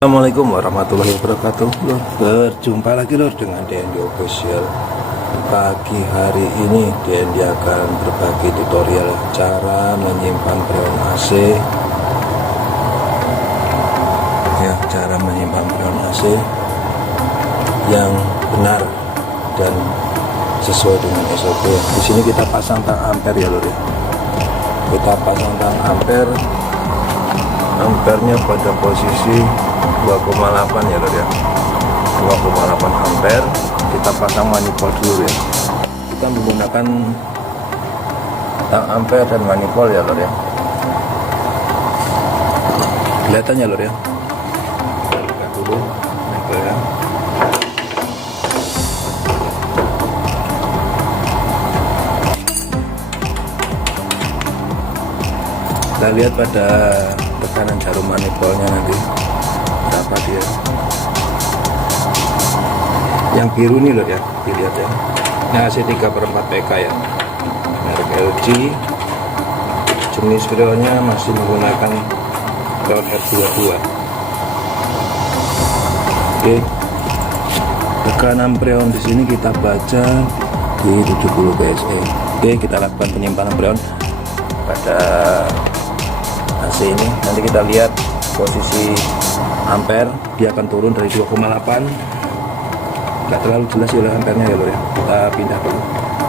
Assalamualaikum warahmatullahi wabarakatuh. Berjumpa lagi dengan DND Official. Pagi hari ini DND akan berbagi tutorial cara menyimpan freon AC. Ya, cara menyimpan freon AC yang benar dan sesuai dengan SOP. Di sini kita pasang tang ampere ya lor. Kita pasang tang ampere. Ampernya pada posisi 2,8 ya lor ya, 2,8 ampere. Kita pasang manifold dulu ya. Kita menggunakan tang ampere dan manifold ya lor ya. Kelihatan ya lor ya. Buka dulu ya. Kita lihat pada tekanan jarum manifoldnya nanti berapa dia. Yang biru nih loh ya, dilihat ya. Ini AC 3/4 PK ya, merek LG. Jenis freonnya masih menggunakan freon R22. Oke, tekanan freon di sini kita baca di 70 PSI. Oke, kita lakukan penyimpanan freon pada AC ini. Nanti kita lihat posisi ampere, dia akan turun dari 2,8. Nggak terlalu jelas ya oleh ampernya ya lor ya. Kita pindah dulu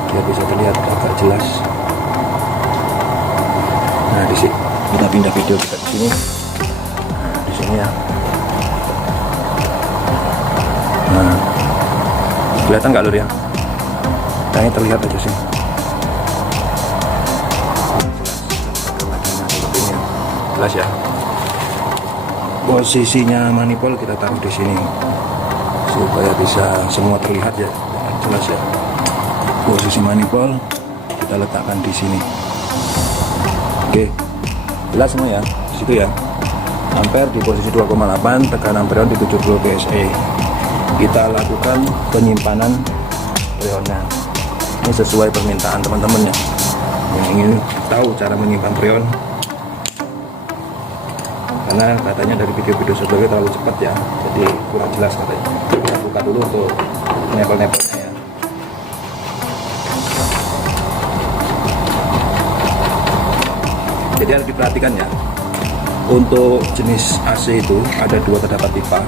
biar bisa terlihat agak jelas. Nah di sini kita pindah video kita di sini. Nah di sini ya. Nah kelihatan nggak lor ya? Kayaknya terlihat aja sih. Jelas ya. Posisinya manifold kita taruh di sini supaya bisa semua terlihat ya, jelas ya. Posisi manifold kita letakkan di sini. Oke, jelas semua ya. Di situ ya. Ampere di posisi 2,8, tekanan freon di 70 PSI. Kita lakukan penyimpanan freonnya. Ini sesuai permintaan teman-teman ya, yang ingin tahu cara menyimpan freon. Karena katanya dari video-video sebelumnya terlalu cepat ya, jadi kurang jelas katanya. Kita buka dulu untuk nempel-nempelnya ya. Jadi harus diperhatikan ya, untuk jenis AC itu ada dua terdapat pipa.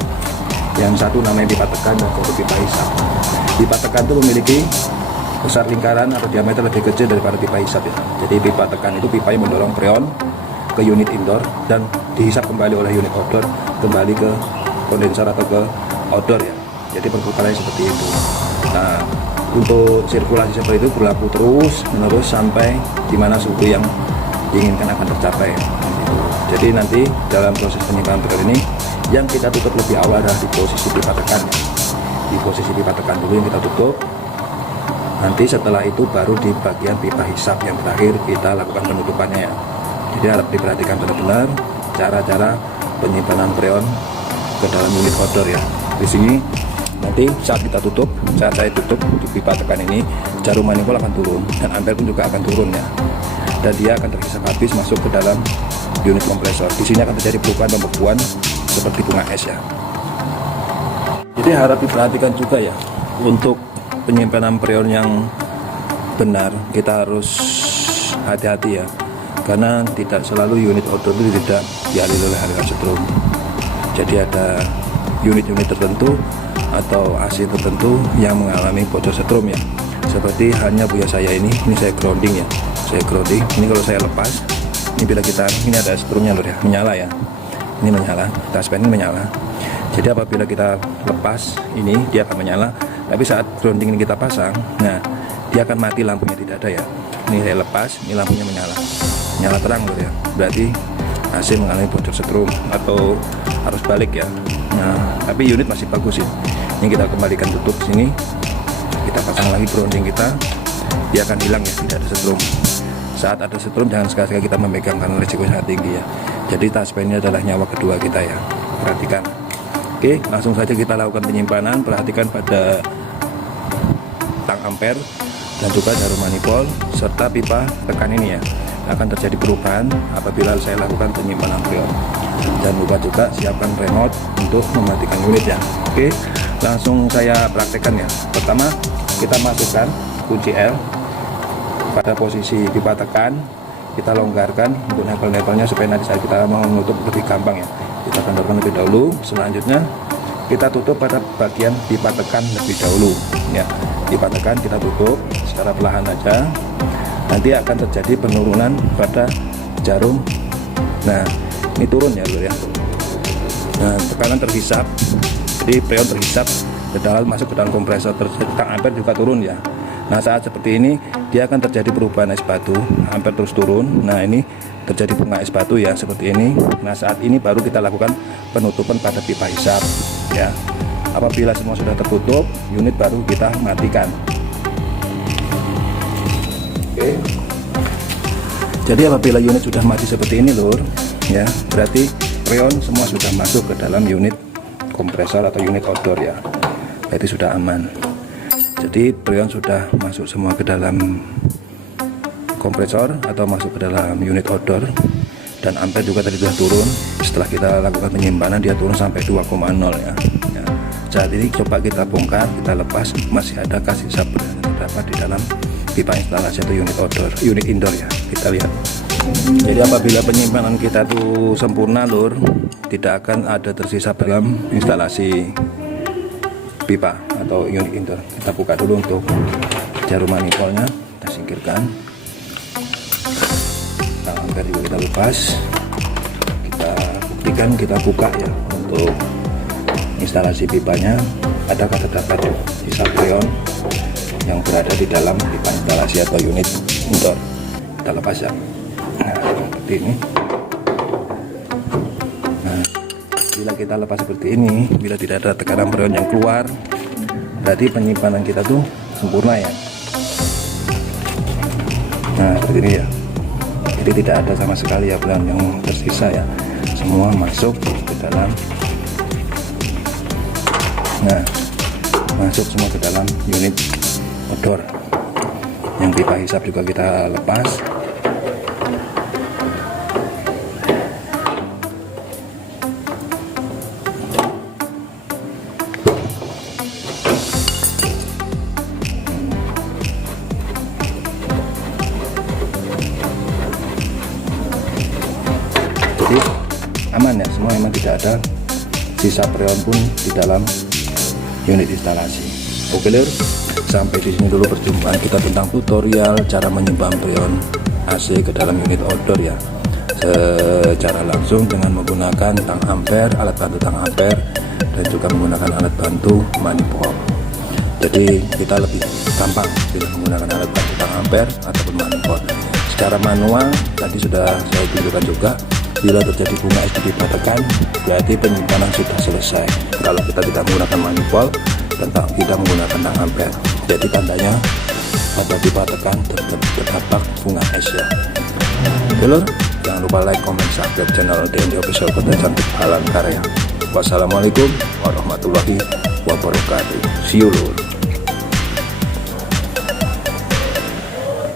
Yang satu namanya pipa tekan dan satu pipa hisap. Pipa tekan itu memiliki besar lingkaran atau diameter lebih kecil daripada pipa hisap ya. Jadi pipa tekan itu pipa yang mendorong freon ke unit indoor dan dihisap kembali oleh unit outdoor kembali ke kondensor atau ke outdoor ya. Jadi perputarannya seperti itu. Nah, untuk sirkulasi seperti itu berlaku terus menerus sampai dimana suhu yang diinginkan akan tercapai. Jadi nanti dalam proses penyimpanan freon ini yang kita tutup lebih awal adalah di posisi pipa tekan. Di posisi pipa tekan dulu yang kita tutup. Nanti setelah itu baru di bagian pipa hisap yang terakhir kita lakukan penutupannya ya. Jadi harap diperhatikan benar-benar cara-cara penyimpanan freon ke dalam unit outdoor ya. Di sini nanti saat kita tutup, saat saya tutup di pipa tekan ini, jarum manifold akan turun dan ampere pun juga akan turun ya. Dan dia akan terhisap habis masuk ke dalam unit kompresor. Di sini akan terjadi perubahan pembekuan seperti bunga es ya. Jadi harap diperhatikan juga ya, untuk penyimpanan freon yang benar kita harus hati-hati ya. Karena tidak selalu unit outdoor itu tidak dialiri oleh aliran setrum. Jadi ada unit-unit tertentu atau AC tertentu yang mengalami bocor setrum ya. Seperti halnya punya saya ini saya grounding ya. Saya grounding. Ini kalau saya lepas, ini bila kita, ini ada setrumnya loh ya, menyala ya. Ini menyala, taspen ini menyala. Jadi apabila kita lepas ini dia akan menyala. Tapi saat grounding ini kita pasang, nah dia akan mati lampunya, tidak ada ya. Ini saya lepas, ini lampunya menyala terang loh ya, berarti AC mengalami bocor setrum atau arus balik ya. Nah tapi unit masih bagus ya. Ini kita kembalikan tutup sini, kita pasang lagi grounding kita, dia akan hilang ya, tidak ada setrum. Saat ada setrum jangan sekali-sekali kita memegang karena risiko sangat tinggi ya. Jadi taspen ini adalah nyawa kedua kita ya, perhatikan. Oke, langsung saja kita lakukan penyimpanan. Perhatikan pada tang ampere dan juga jarum manifold serta pipa tekan ini ya. Akan terjadi perubahan apabila saya lakukan penyimpanan freon. Jangan lupa juga siapkan remote untuk mematikan unit ya. Oke, langsung saya praktekkan ya. Pertama, kita masukkan kunci L pada posisi pipa tekan, kita longgarkan untuk nempel-nempelnya supaya nanti saat kita mau menutup lebih gampang ya. Kita kendorkan lebih dahulu. Selanjutnya kita tutup pada bagian pipa tekan lebih dahulu ya. Pipa tekan kita tutup secara perlahan aja. Nanti akan terjadi penurunan pada jarum. Nah, ini turun ya lur ya. Nah, tekanan terhisap, jadi freon terhisap ke dalam, masuk ke dalam kompresor, tang ampere juga turun ya. Nah, saat seperti ini dia akan terjadi perubahan es batu, ampere terus turun. Nah, ini terjadi bunga es batu ya seperti ini. Nah, saat ini baru kita lakukan penutupan pada pipa hisap ya. Apabila semua sudah tertutup, unit baru kita matikan. Oke. Jadi apabila unit sudah mati seperti ini lur ya, berarti freon semua sudah masuk ke dalam unit kompresor atau unit outdoor ya, berarti sudah aman. Jadi freon sudah masuk semua ke dalam kompresor atau masuk ke dalam unit outdoor, dan ampere juga tadi sudah turun. Setelah kita lakukan penyimpanan dia turun sampai 2,0 ya. Saat ini coba kita bongkar, kita lepas, masih ada kasih sabar yang terdapat di dalam pipa instalasi atau unit outdoor, unit indoor ya. Kita lihat. Jadi apabila penyimpanan kita tuh sempurna lur, tidak akan ada tersisa dalam instalasi pipa atau unit indoor. Kita buka dulu untuk jarum manifoldnya, kita singkirkan. Tang ampere juga kita lepas. Kita buktikan, kita buka ya untuk instalasi pipanya. Adakah terdapat sisa freon yang berada di dalam pipa instalasi atau unit indoor? Kita lepas ya. Nah, seperti ini. Nah, bila kita lepas seperti ini, bila tidak ada tekanan freon yang keluar, berarti penyimpanan kita tuh sempurna ya. Nah, seperti ini ya. Jadi tidak ada sama sekali ya freon yang tersisa ya. Semua masuk ke dalam. Nah, masuk semua ke dalam unit outdoor. Yang pipa hisap juga kita lepas. Jadi aman ya, semua memang tidak ada sisa freon pun di dalam unit instalasi. Oke lur, sampai di sini dulu perjumpaan kita tentang tutorial cara menyimpan freon AC ke dalam unit outdoor ya, secara langsung dengan menggunakan tang ampere, alat bantu tang ampere, dan juga menggunakan alat bantu manifold. Jadi kita lebih gampang bila menggunakan alat bantu tang ampere ataupun manifold. Secara manual tadi sudah saya tunjukkan juga, bila terjadi bunga es di pipa tekan, berarti penyimpanan sudah selesai. Kalau kita tidak menggunakan manifold dan kita menggunakan tang ampere, jadi tandanya pada pipa tekan terdapat bunga es ya. Oke lur, jangan lupa like, comment, subscribe channel DND Official Kota Cantik Palangkaraya. Wassalamualaikum warahmatullahi wabarakatuh. See you lur.